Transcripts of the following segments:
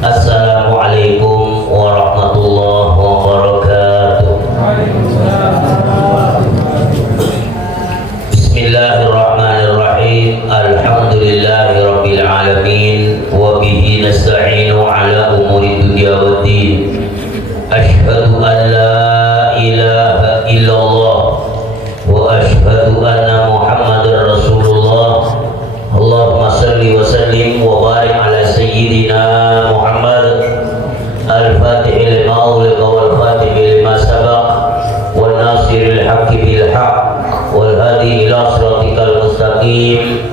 Assalamualaikum warahmatullahi wabarakatuh. Bismillahirrahmanirrahim. Alhamdulillahirabbil alamin wa bihi nasta'inu ala umuri dunya waddin. Asyhadu an la ilaha illallah wa asyhadu anna Muhammadar Rasulullah. Allahumma salli wa sallim wa barik ala sayyidina Muhammad al-Fatih lima ughliqa wal khatim lima sabaq wal nasiril haqqi bil haqq wal hadi ila siratikal mustaqim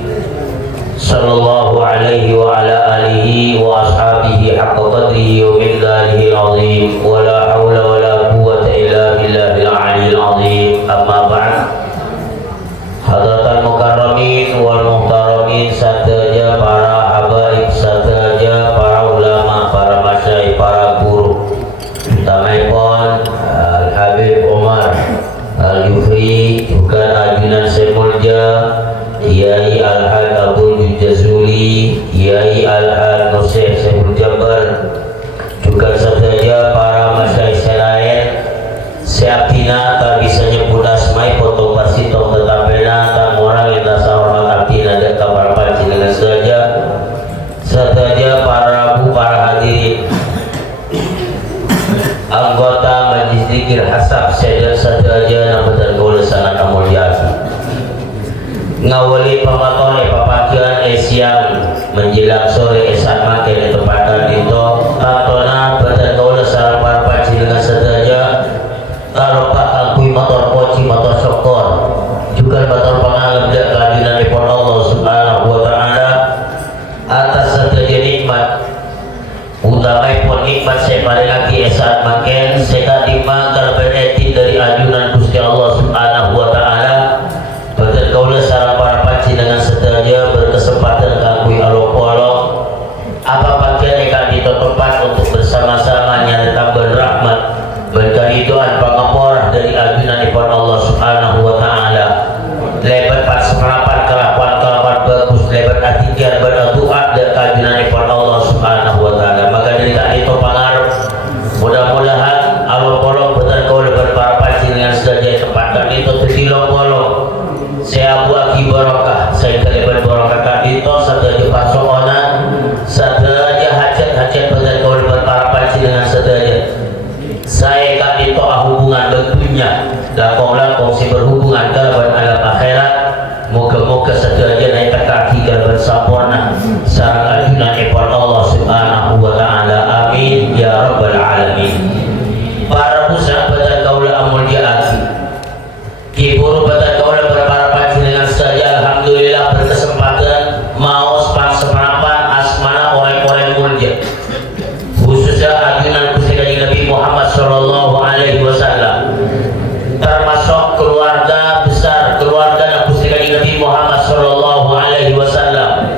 sallallahu alaihi wa ala alihi wa ashabihi haqqa qadrihi wa miqdarihi al-azim wa la hawla wa la quwwata illa billahil aliyyil azim. Amma ba'd. Hadratal mukarramin wal muhtaramin, sateja para habaib, sateja para ulama, para masyayikh, para guru, utamaipun Al-Habib Umar Al-Yufri, juga ajunan Semulja, Kiai Al-Had Abu Jazuli, Kiai Al-Had Nusir Semul Jabar, juga sateja para masyayikh lain. Siapina tak bisa nyebut asmai potong pasitong tetapena tak orang yang tak sahormat artina dan kabar panci dengan saja para bu, para hadirin anggota majlis zikir hasab sedang saja nabatan boleh sana kamuliasi ngawali pamatore papakian siang menjelang sore esat makin tempatan itu tatona batan boleh sana para panci dengan saja tarokat angkui motor poci motor syukur juga motor pengalam dan kehadiran dipun Allah subhanahu wa ta'ala atas saja nikmat utamai pun nikmat saya paling lagi esat makin saya lima kalau beretin dari ajunan Gusti Allah subhanahu wa ta'ala betul kaulah sarang para panci dengan setelahnya berkesempatan angkui alopolo apa bagian yang ditutupan untuk bersama-sama nyata berrahmat berkaridoan pangaporah dari ajunan dipun Allah subhanahu wa ta'ala lebat pas merapat kelakuan bagus lebat atikian berdoa dan ajunan dipun Allah subhanahu wa ta'ala. Maka dari tadi itu pengaruh mudah-mudahan awal polong betul kau lebat para panci dengan sedaja tempatkan itu tertilong polong saya buaki barokah saya kelebat barokah tadi itu sedaja pasokonan sedaja hajat betul kau lebat para panci dengan sedaja saya kan itu hubungan tentunya lakong si berhubungan kalban alam akhirat moga-moga sedaja naik kaki kalban sampurna sarang ajunan ipon Allah subhanahu wa ta'ala. Amin ya rabbal alamin. Para pusat badan kaula amul jaati kiburu badan kaula berpara panci dengan saya alhamdulillah berkesempatan mau sepan-sepanapan asmana orang-orang mulja khususnya ajunan Gusti Nabi Muhammad sallallahu alaihi wasallam termasuk keluarga besar keluarga Gusti Nabi Muhammad sallallahu alaihi wasallam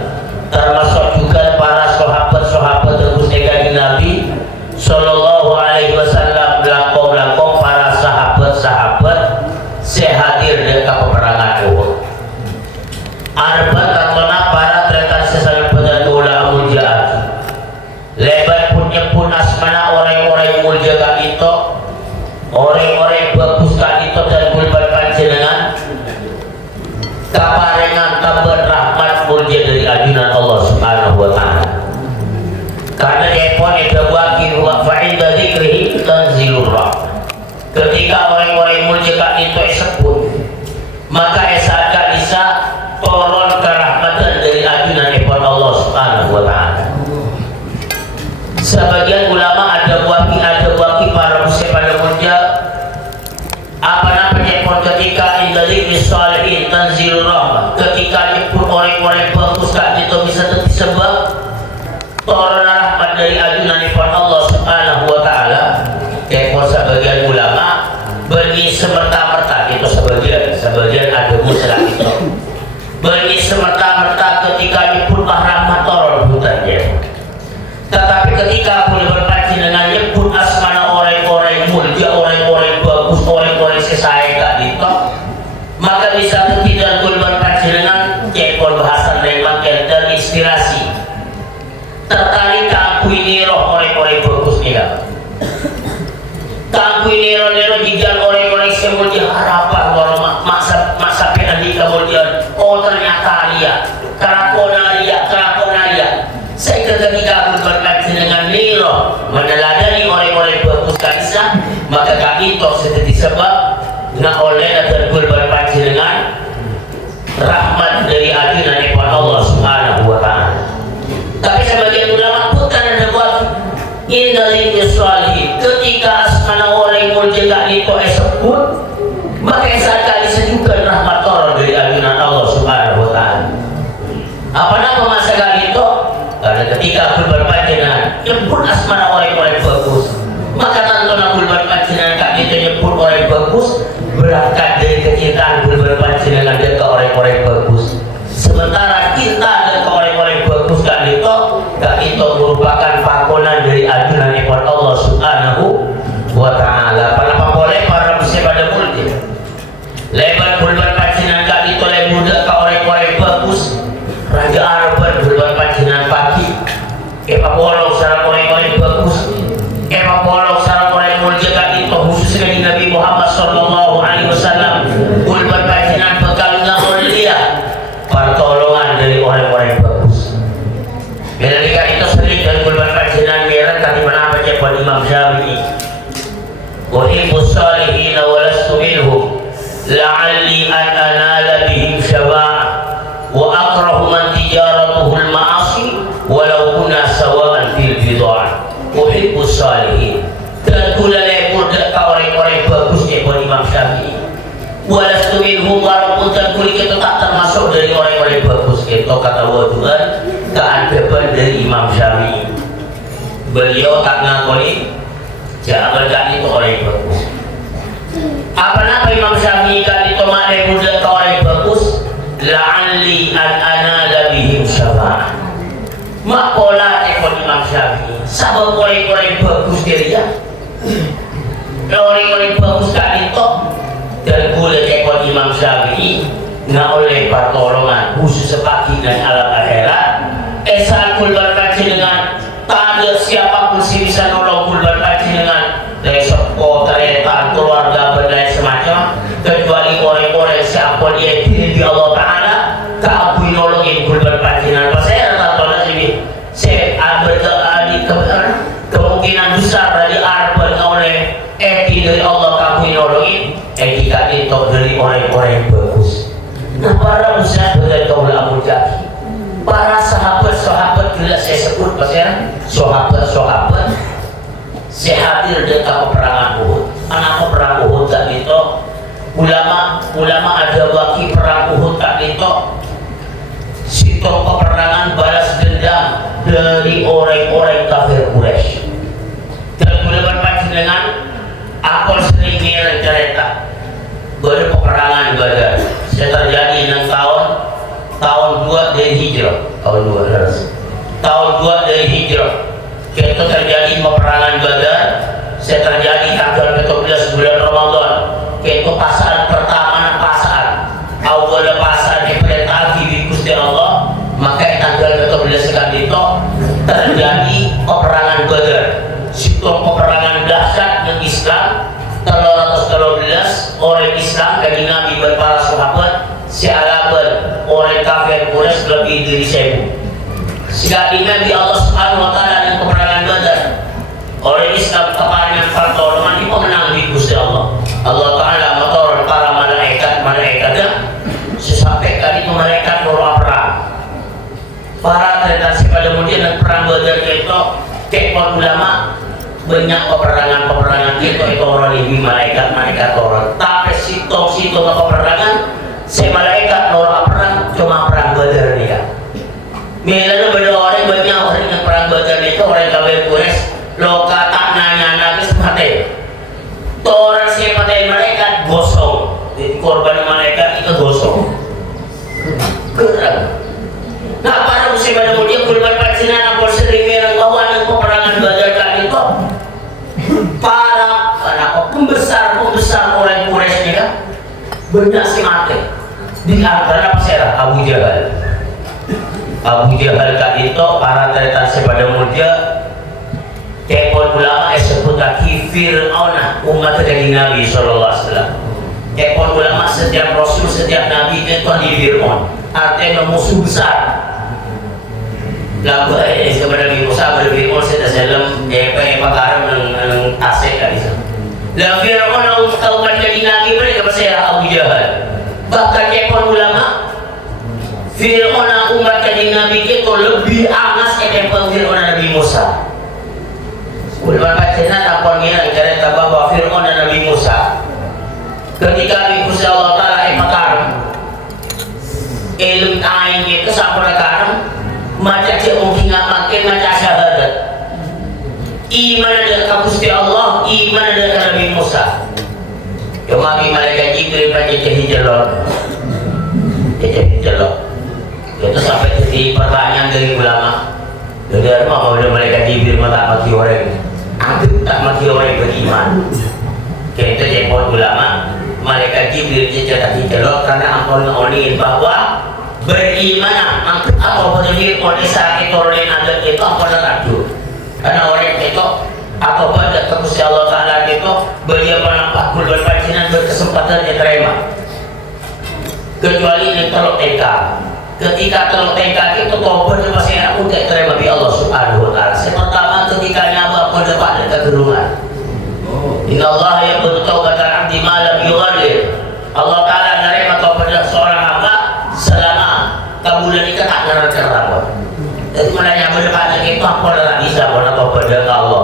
termasuk juga para sahabat-sahabat Gusti Nabi sallallahu alaihi wasallam lakong-lakong para sahabat-sahabat sehadir di peperangan Uhud arba tatona para tretan sesal pada dola mujaat lebat punya pun asmana orang-orang muljaga itu orang-orang bagus itu dan kulban panjenengan kaparengan kabar rahmat mulja dari ajunan Allah subhanahu wa ta'ala karena epon itu wakil wa fa'inda zikrihi tanzilur rahmat ketika orang-orang muljaga itu sebut maka esaka bisa turun kerahmatan dari ajunan epon Allah subhanahu wa ta'ala. Sebagian ulama ada waki para muslim pada munja apa namanya pun ketika indalik misalihin tanzilur rahmah ketika nyebut orang-orang bagus kan itu bisa disebab turun rahmat dari ajunan ifan Allah subhanahu wa ta'ala. Kepon sebagian ulama beri semerta-merta itu sebagian ada muslah itu beri semerta-merta ketika nyebut rahmat turun hutannya. Tetapi ketika boleh berpaci dengan nyebut asmana orang-orang mulja, orang-orang bagus, orang-orang sesaeka itu, maka bisa tidak boleh berpaci dengan cekol bahasan dan makin dan inspirasi tertarik ini roh orang-orang bagus nih kan. Kaku ini roh jika orang-orang semua harapan kalau masa penadi kemudian ternyata dia kerakonaria. Saya ketika berkaitan dengan niro meneladani orang-orang bagus kanisa, maka kami toh seperti sebab nak oleh dan berpancing dengan rahmat dari ajunan Allah Subhanahu wa Ta'ala. Tapi sebagian ulama pun ada buat indalik salihin ketika asmana orang menjaga itu sebut, maka saat disebutkan rahmat Allah dari ajunan Allah Subhanahu wa Ta'ala. Apa nama masa kali itu? Karena ketika berpancing dengan nyebut asmana orang-orang bagus, maka tanpa berpancing dengan kami itu nyebut orang bagus, berangkat dari kecintaan berpancing dengan dia ke orang-orang bagus. Sementara kita dan ke orang-orang bagus kan itu merupakan pakonan dari ajunan ekor Allah Subhanahu wa Ta'ala. Kenapa boleh para muslim pada mulia lebar berpancing dengan kami itu lebih mudah ke orang-orang bagus. Raja Arab berpancing dengan pagi bolong secara orang-orang bagus, bolong secara orang mulia kan itu khususnya di Nabi Muhammad Sallallahu Alaihi Wasallam berpancing dengan bekalnya mulia pertolongan dari orang-orang bagus. Ketika itu sering dan berpancing dengan merah tadi mana baca pada Imam Syafi'i, uhibbus salihin wa lastu minhum la'alli an anala bihim syafa'ah wa akrahu man tijaratuhul ma'asi walau kunna sawa'an fil bid'ah. Uhibbus salihin, dan kula lebur dekat orang-orang bagus ni pada Imam Syafi'i. Walastu minhum, walaupun dan kuli kita tak termasuk dari orang-orang bagus. Itu kata waduan keadaban dari Imam Syafi'i. Beliau tak ngakoni jangan itu orang yang bagus. Apa Imam Syafi'i kan itu makna muda ke orang yang bagus, la'alli an anala bihim syafa'ah. Mak pola ekor Imam Syafi'i sabab orang-orang yang bagus dia orang-orang yang bagus kan itu dan boleh ekor Imam Syafi'i nggak oleh pertolongan khusus sepagi dan alam akhirat. Esal berpancing dengan tak ada siapapun si bisa nolong berpancing dengan dari sekolah, kereta, keluarga, benda semacam, kecuali orang-orang siapa dia di Allah Ta'ala keabui nolongin berpancing dengan pasir atau nasi. Saya kemungkinan besar dari arban oleh dari Allah keabui nolongin etika itu dari orang-orang yang bagus. Nah para ustaz dan kaum ulama, para sahabat-sahabat jelas saya sebut pasal sahabat-sahabat saya hadir di peperangan Uhud. Anak peperang Uhud tak itu ulama ada wakil perang Uhud tak itu situ peperangan balas dendam dari orang-orang kafir Quraisy. Dan boleh berpancing dengan akal sering cerita pada peperangan Badar. Saya terjadi 6 tahun 2 dari hijrah, tahun 2 dari hijrah. Itu terjadi peperangan Badar. Saya terjadi tanggal 14 bulan Ramadan. Itu pasal pertama awal pasal diperintah di Gusti Allah. Maka tanggal 14 kali itu terjadi peperangan Badar. Situ peperangan dahsyat yang Islam 313 orang Islam dari Nabi dan para sahabat sialaban orang kafir Quraisy lebih dari 1000. Sekali Nabi Allah Subhanahu wa Ta'ala dan peperangan Badar orang Islam keparangan pertolongan itu menang di Gusti Allah. Allah Ta'ala menurun para malaikatnya sesampai kali itu mereka berperang perang. Para tentasi pada kemudian dan perang Badar itu kekon ulama banyak peperangan itu orang lebih malaikat orang. Tapi situ peperangan saya malaikat orang perang cuma perang Badar nih ya. Milanya beda orang banyak orang yang perang Badar itu orang kafir Quraisy loka tak nanya mati. Orang siapa dari malaikat gosong. Korban malaikat itu gosong. Kurang. Nah para muslim pada kemudian korban pacinan apa sering merang bawa dan peperangan Badar kan itu. Para pembesar orang Quraisy ini kan banyak si mati di antara pasera Abu Jahal kan itu para tentasi pada mulia Kepon ulama sebut lagi Fir'aun umat dari Nabi Sallallahu Alaihi Wasallam. Kepon ulama setiap Rasul, setiap Nabi itu di Fir'aun, artinya musuh besar. Lagu kepada Nabi Musa pada Fir'aun sedang dalam perkara yang asik kan itu. Dan Fir'aun umat dari Nabi mereka berserah Abu Jahal. Bahkan kepon ulama Fir'aun umat dari Nabi itu lebih angas kepon Fir'aun Nabi Musa. Ulama bacaan aponnya cerita bahwa Fir'aun dan Nabi Musa ketika Nabi Musa Allah Ta'ala makaram ilmu ain itu sampai karam macam dia mungkin makin macam syahadat iman dengan Gusti Allah, iman dengan Nabi Musa. Cuma malaikat Jibril baca hijrah itu sampai jadi pertanyaan dari ulama. Jadi mau malaikat Jibril mati orang aku tak mati orang beriman. Kita jemput ulama malaikat Jibril cerita hijrah karena ampun oleh bahwa beriman atau berdiri oleh sakit orang ada itu apa radu karena orang itu atau pada Gusti Allah Ta'ala itu beliau menampak bulan pacinan berkesempatan diterima kecuali ini teluk teka ketika teluk teka itu tobat masih enak untuk diterima di Allah Subhanahu Wa Ta'ala. Pertama ketika nyawa pada pada kegerungan Inna Allah yang bertaubakan abdi malam yuwalir Allah Ta'ala menerima taubat seorang hamba selama kabulan itu tak ngerti-ngerti. Jadi menanya berdepan itu apa tak bisa pernah taubat ke Allah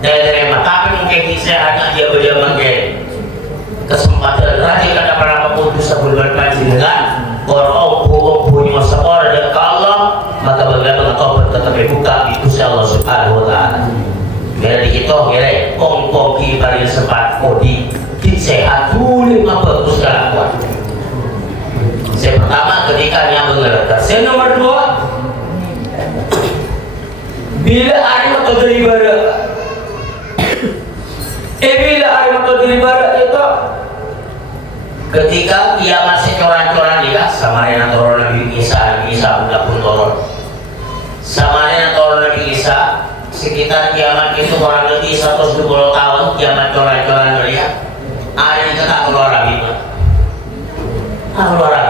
dan terima. Tapi mungkin bisa hanya dia mungkin kesempatan rajin kada pernah putus sebulan pagi dengan orang punya seorang dan ke Allah maka bagaimana taubat tetap dibuka itu Allah Subhanahu Wa Ta'ala. Jadi kita kira kongkong kita sempat kodi sehat boleh bagus kelakuan. Yang pertama ketika dia mengerti. Yang nomor dua, bila hari waktu beribadah, bila hari waktu beribadah itu ketika dia masih coran-coran dia, sama dengan turun Nabi Isa sudah pun turun, sama dengan turun Nabi Isa sekitar kiamat itu kurang lebih 120 tahun kiamat coran-coran dia, ada yang tak keluar Nabi. Keluar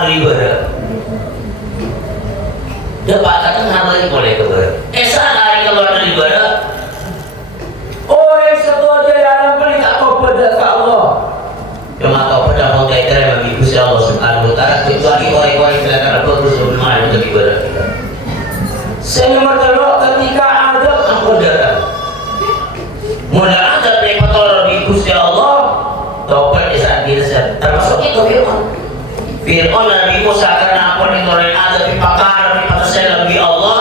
dari ibadah. Dia kata kenapa boleh keluar? Esok hari keluar dari ibadah. Orang sebuah jalan beli tak kau pada Allah. Cuma kau pada mau kaitan bagi Gusti Allah Subhanahu Wa Ta'ala kecuali orang-orang yang telah berdosa sebelum untuk ibadah kita. Nomor kedua ketika ada darah. Mulai ada kotor di Gusti Allah. Taubat di saat diri termasuk itu Fir'aun Nabi Musa karena apa yang orang ada di pakar di pasal Nabi Allah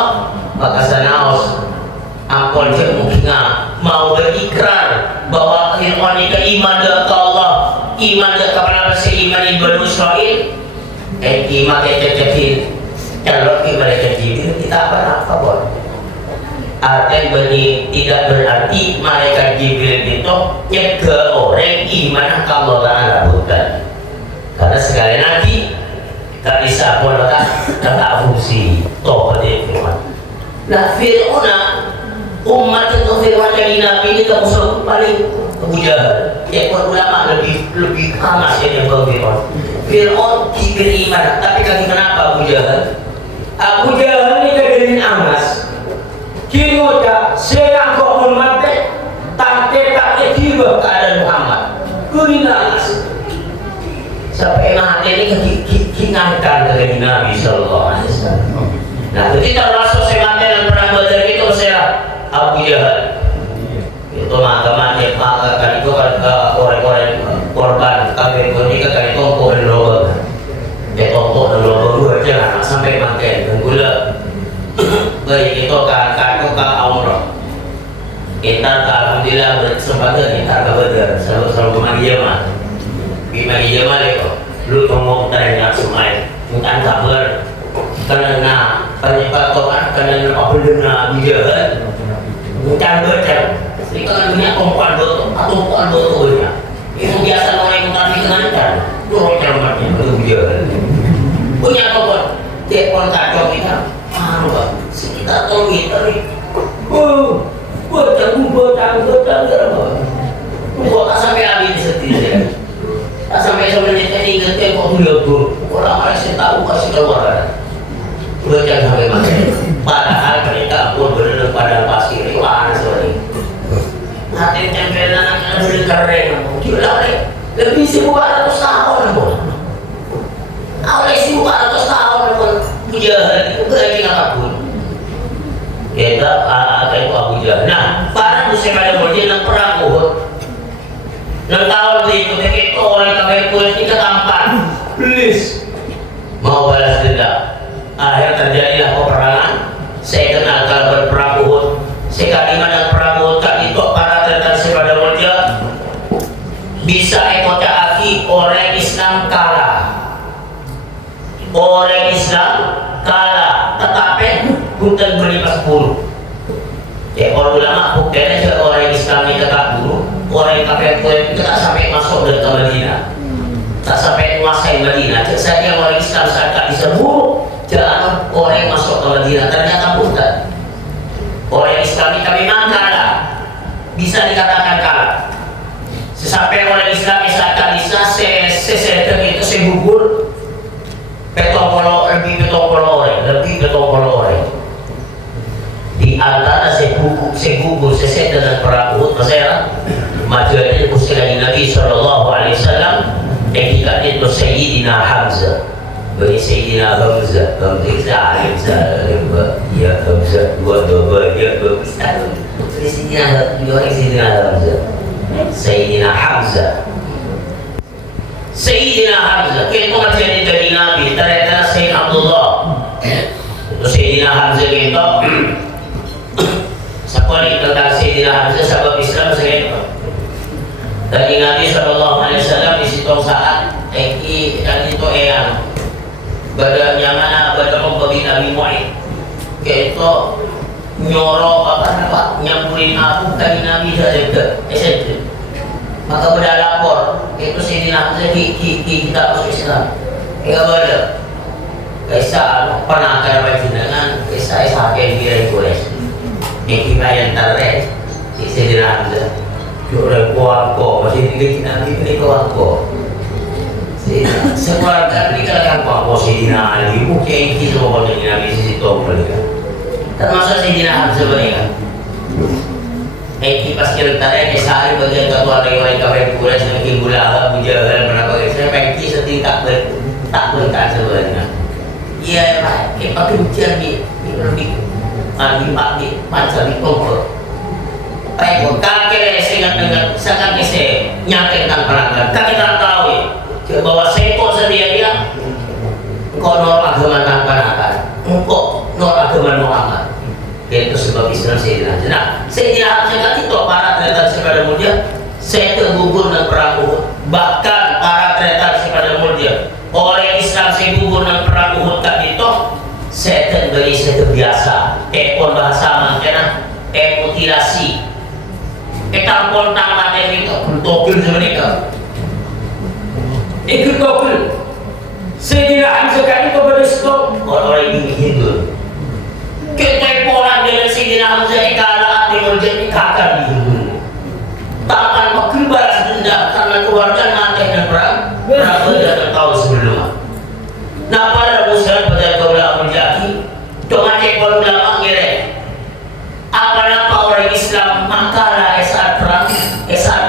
maka sanaos apa dia mungkin mau berikrar bahwa Fir'aun itu iman ke Allah iman kepada iman Bani Israel iman jadi kalau mereka jadi kita apa boleh artinya tidak berarti malaikat Jibril itu nyegah orang iman kalau Allah bukan karena sekali nanti tak bisa pun tak fungsi tobat itu nah Fir'aun umat itu Fir'aun dari Nabi ini musuh paling kebujahan ya ulama lebih panas ya Fir'aun diberi iman tapi kenapa Abu Jahal ini kegagalan amas kini udah saya kok mati tak tiba keadaan Muhammad kurina sampai mati ini kinangkan dari Nabi Sallallahu Alaihi Wasallam. Nah ketika Rasul saya mati dan perang Badar itu saya Abu Jahal itu maka itu kan orang-orang korban kafir ini kan itu korban lobang dan lobang dua aja sampai mati dan gula baik itu kan umrah kita alhamdulillah berkesempatan kita ke Badar selalu kemari jemaah bimari jemaah itu lu ngomong tanya semai bukan sabar karena penyebab Quran karena apa dengan Jahal bukan betul itu kan dunia perempuan betul atau perempuan betulnya itu biasa orang yang tadi kenalkan lu cermatnya itu Jahal punya apa tiap orang kacau kita kita tahu kita nih angkutan berapa? Kok tak sampai habis sendiri? Tak sampai semenit ini ingat kok beliau tuh orang masih tahu kasih keluar. Udah jangan sampai mati. Padahal mereka pun berenang pada pasir iwan sorry. Hati campur anak beli keren, gila nih. Lebih 1.400 tahun pun. Oleh 1.400 tahun pun puja itu berarti apapun. Kita ada itu Abu Jahal. Nah, para muslim pada mulia yang perang Uhud. 6 tahun berikutnya itu orang kafir Quraisy ketampan. Please mau balas dendam. Akhir terjadilah peperangan. Saya kenal kalau berperang Uhud. Sekali mana perang Uhud tak itu para tentara pada mulia bisa ekota aki orang Islam kalah. Orang Islam kalah, tetapi bukan berlipat 10. Ya orang ulama bukannya orang Islam ini tetap dulu, orang kafir itu tak sampai masuk ke Madinah, tak sampai menguasai Madinah. Saya orang Islam saat bisa buruk, jangan orang yang masuk ke Madinah. Ternyata bukan. Orang Islam ini memang kalah, bisa dikatakan kalah. Sesampai orang Islam saat bisa sesedang itu sebubur. Lebih petong orang. Di antara segugur sesed dengan perang Uhud masalah majuannya usianya Nabi Sallallahu Alaihi Wasallam ketika itu Sayyidina Hamzah bagi Sayyidina Hamzah ya Hamzah dua ya Sayyidina Hamzah kita masih jadi Nabi ternyata Sayyid Abdullah itu Sayyidina Hamzah kita sekali tentang Sayyidina Hamzah sebab Islam segitu dari Nabi Sallallahu Alaihi Wasallam di situ saat dan itu yang badannya mana badan bin Abi Mu'ayyid itu nyorok nyampurin aku dari Nabi saja maka benda lapor itu Sayyidina Hamzah kita masuk Islam enggak ada kisah penakar dengan kisah sahaja yang Quraisy yang terres Sayyidina Hamzah orang kuangko masih dikit Nabi ini kuangko sekeluarga ini kan kuangko Sayyidina Ali mungkin itu semua Nabi sisi tahu mereka termasuk Sayyidina Hamzah mereka pas ceritanya kisah bagian ketua orang kafir Quraisy yang Kibulah, Abu Jahal, berapa saya pengki setingkat tak berkat sebenarnya. Iya Pak, kita kencang di lebih pagi macam di kompor. Baik, kakek saya dengan sangat saya nyatakan pelanggan. Kakek tak tahu bahwa saya kok sedia dia, kok nol agama tanpa nakal, kok nol agama Muhammad. Itu sebab Islam Sayyidina Hamzah. Nah, Sayyidina Hamzah itu para tentara pada mulia saya tergugur dengan perang Uhud. Bahkan para tentara pada mulia orang Islam saya gugur dengan perang Uhud tak itu saya terbeli saya terbiasa. Pon bahasa mana? Mutilasi. Tampol tangan itu tokil sebenarnya. Ikut tokil. Sayyidina Hamzah itu beristop orang Hindu. Kita pola dengan Sayyidina Hamzah kalah dengan jadi kakak Hindu. Takkan makin balas dendam karena keluarga mati dan perang dan tahun sebelumnya. Nah pada muslim pada kaulah menjadi dengan ekor ulama kira apa nama orang Islam makalah saat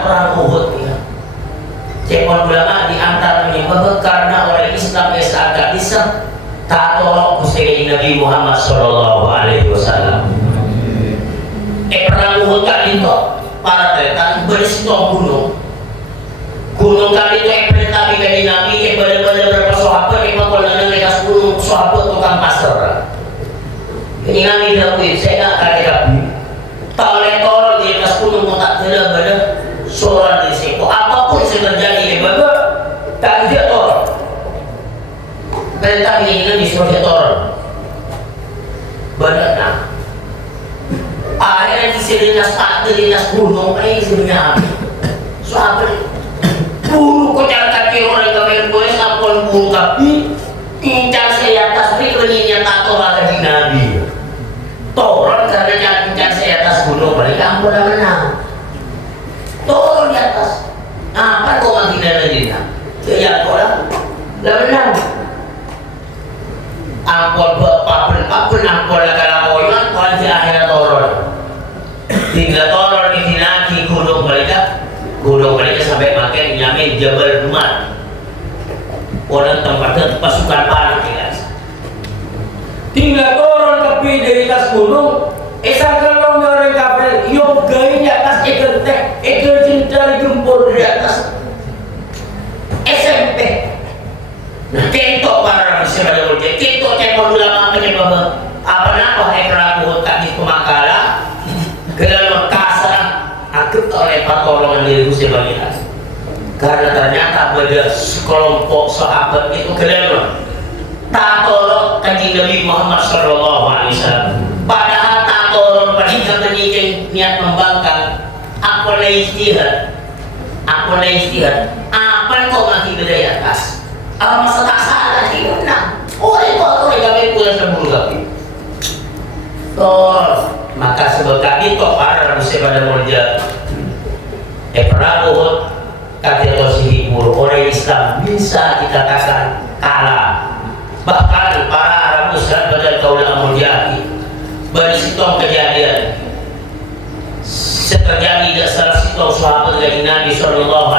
perang Uhud ya. Ekor ulama diantaranya bahwa karena orang Islam agak bisa tak tolong Gusti Nabi Muhammad Sallallahu Alaihi Wasallam. Perang Uhud kali itu para tentara beristirahat gunung kali itu perintah dari Nabi benar-benar berapa sahabat yang mengkolan mereka 10 sahabat tukang pasar. Ini Nabi dahulu saya nak kali Nabi tak lekor di atas gunung tak benar-benar suara di situ apapun yang terjadi bagus tak dia tor perintah ini Nabi suruh tor benar akhirnya dinas gunung ini sebenarnya sahabat bulu kocar kaki orang kafir Quraisy apun bulu tapi incar saya atas ini kenyanya tato ada di Nabi Toron karena incar saya atas gunung gunung mereka ampun na menang. Turun di atas. Apa kau makin lagi na? Kaya ko lang. Menang. Ampun berpapun ampun na kalakoyan kung di akhirnya turun. Tinggal turun di dinaki gunung mereka sampai makin nyamin Jabal Rumah. Orang tempatnya pasukan panah tinggal turun tepi dari atas gunung kalau orang kafir yogain di atas ekel cinta digempur di atas SMP. Nah kentok para manusia pada mulia kentok cekor ulama penyebab apa ekramu tadi pemakala kedalam kasar akut oleh pertolongan diri Gusti Pangeran. Karena ternyata pada sekelompok sahabat itu kedalam tak tolong kanjeng Nabi Muhammad SAW. Padahal tak tolong pada menyingkir niat membangkang. Aku na istihad. Apa kau masih berdaya atas? Masa tak salah sih menang. Orang kami pulang sebelum kami. Maka sebab kami toh para manusia pada mulia. Perang kata Tosihipur orang Islam bisa dikatakan kalah. Bahkan para Arab Muslim pada kaula Amujahid berisitong kejadian terjadi di salah satu sahabat dari Nabi SAW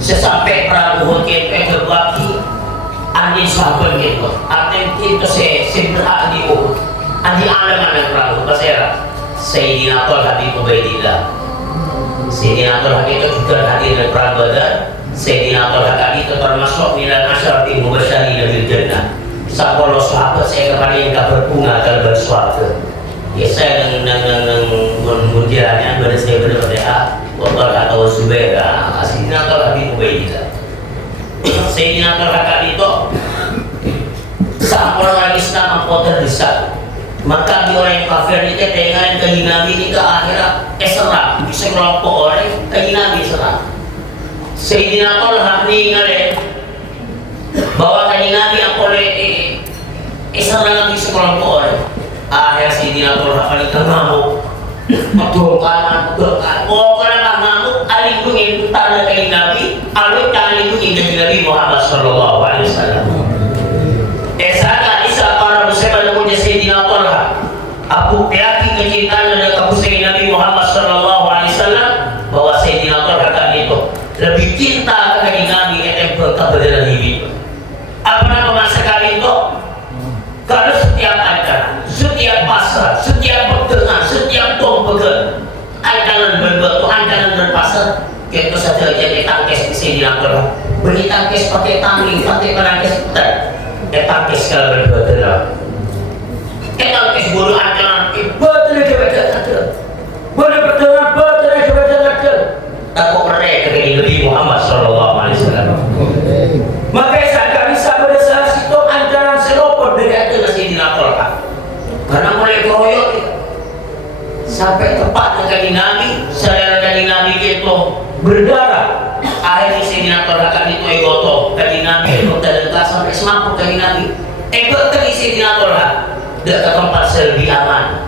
sesampai perang Uhud kita berbagi andi sahabat itu artinya itu seberhak di Uhud andi alam anak perang Uhud pasera Sayyidina Talha bin Ubaidillah. Sayyidina Talha itu juga hadir di perang Badar. Sayyidina Talha itu termasuk minal asyaratil mubasysyirin bil jannah. Sapolo sahabat saya kepada yang berbunga dalam bersuara. Ya saya nang mundialnya pada saya berdoa Wallah atau Zubair. Sayyidina Talha bin Ubaidillah. Sayyidina Talha itu sapolo orang Islam apa terdesak. Maka di orang kafir itu dengan kaji Nabi itu akhirnya serang sekelompok orang kaji Nabi serang. Sayyidina Talha meninggal bahwa kaji Nabi yang oleh serang di sekelompok orang. Akhirnya Sayyidina Talha paling ngamuk. Betul kan? Oh karena ngamuk alindungin tanda kaji Nabi, alun tak alindungin kaji Nabi Muhammad SAW. Sana isa para bersama dengan Sayyidina Talha. Aku yakin kecintaan dan kasih Nabi Muhammad SAW bahwa Sayyidina Talha kami itu lebih cinta kepada Nabi yang berkebenaran hidup. Apa nama masa kali itu? Kalau setiap acara, setiap pasar, setiap pertengahan, setiap pembegal, acara berbatu, acara berpasar, kita saja jadi tangkis di Sayyidina Talha. Beri tangkis pakai tangling, pakai penangkis petai. Tangkis kalau berbatu. Tangkis bodoh acara, betul kebetulan. Boleh betul kebetulan. Aku mereka dengan Nabi Muhammad SAW. Maka saya bisa berdasar situ ancaran selopor dari itu masih dilaporkan. Karena mulai keroyok sampai tepat dengan Nabi, selera dari Nabi itu berdarah. Akhirnya si dilaporkan itu egoto dari Nabi itu terdekat sampai semaput dari Nabi. Egot dari si dilaporkan. Tidak ke tempat lebih aman.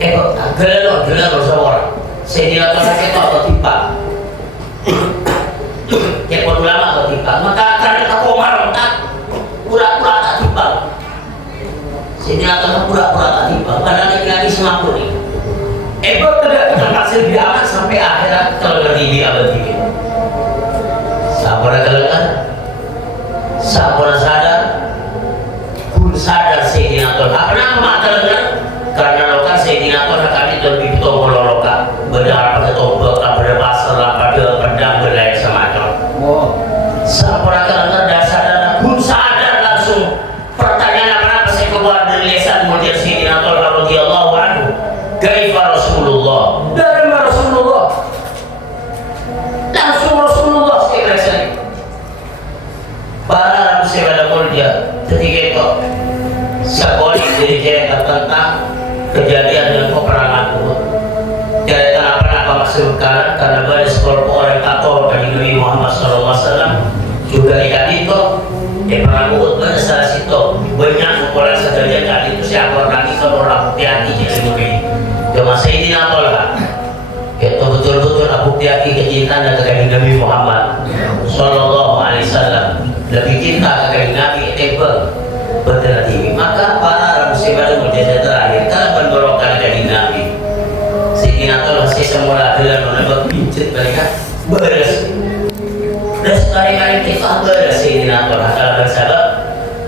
Gelap seorang. Saya dilakukan itu atau tiba. Yang ulama atau tiba. Maka karena aku marah pura-pura tak tiba. Saya dilakukan pura-pura tak tiba. Padahal lagi semaput ini. Tidak ke tempat lebih aman sampai akhirat kalau lebih abadi. Sabar kelengar. Sabar sadar. Sadar Sayyidina Talha. Kenapa terdengar? Karena lokan Sayyidina Talha tadi lebih tombol loka berdarah pada tombol, pada pasar, pada pedang berlayar semacam. Sampura terdengar dan sadar pun sadar langsung. Pertanyaan apa saya keluar dari lisan mulia Sayyidina Talha radhiyallahu anhu. Kaifa Rasulullah? Dari Rasulullah. Langsung Rasulullah saya rasa. Para manusia pada mulia ketika itu sekolah jadi cerita tentang kejadian dengan peperangan Uhud. Cerita apa maksudkan karena banyak sekelompok orang Katolik dari Nabi Muhammad SAW juga lihat itu perang Uhud pada salah situ banyak orang saja kali itu siapa orang itu orang hati-hati jadi lebih cuma rumah Sayyidina Tolha. Itu betul-betul aku diaki kecintaan dan kekayaan Nabi Muhammad Sallallahu Alaihi Wasallam. Lebih cinta kekayaan Nabi tebel betul ini. Maka para muslimin mujahid terakhir telah mendorongkan kekayaan Nabi. Sayyidina Tolha semula dengan menebak pincet mereka beres. Dan sekali-kali kita beres Sayyidina Tolha dalam bersabab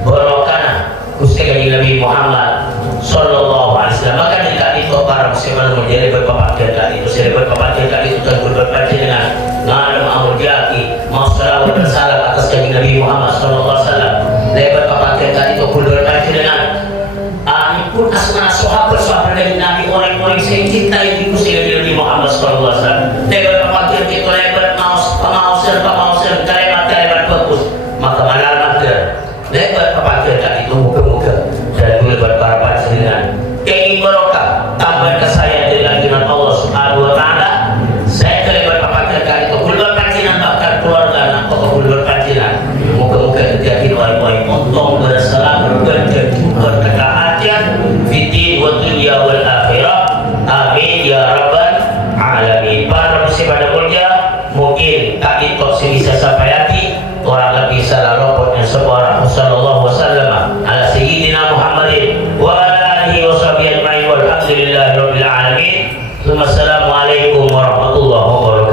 borokana kekayaan Nabi Muhammad Sallallahu Alaihi Wasallam. Maka dekat itu para muslimin menjadi berpapakan itu, saya berpapakan itu dan berpapakan dengan ngalam amul jaki, mau salawat dan salam atas kaki Nabi Muhammad Sallallahu Alaihi Wasallam. Saya berpapakan itu berpapakan dengan pun asma sahabat dari Nabi, orang-orang saya cintai di kursi Nabi Muhammad Sallallahu Alaihi Wasallam. Saya berpapakan itu lebar pemausan kalimat-kalimat bagus. Maka malam lebar berpapakan itu muka-muka dan lebar para dengan keinginan barokah tambah kesayaan dengan Allah Subhanahu Wa Taala. Saya kelebar papakan itu kulur panjinan bahkan keluarga anak pokok kulur panjinan. Moga-moga terjadi wali-wali untung berselamat berkekahatian fitin wa dunya wal akhirah. Amin ya rabbal alamin. Para muslimin mulia, mungkin tak itu bisa sampai hati orang lebih salah robot yang sebuah Rasulullah wasallam ala sayyidina Muhammadin wa ala alihi wa sahbihi ajma'in walhamdulillahi rabbil alamin. Assalamualaikum warahmatullahi wabarakatuh.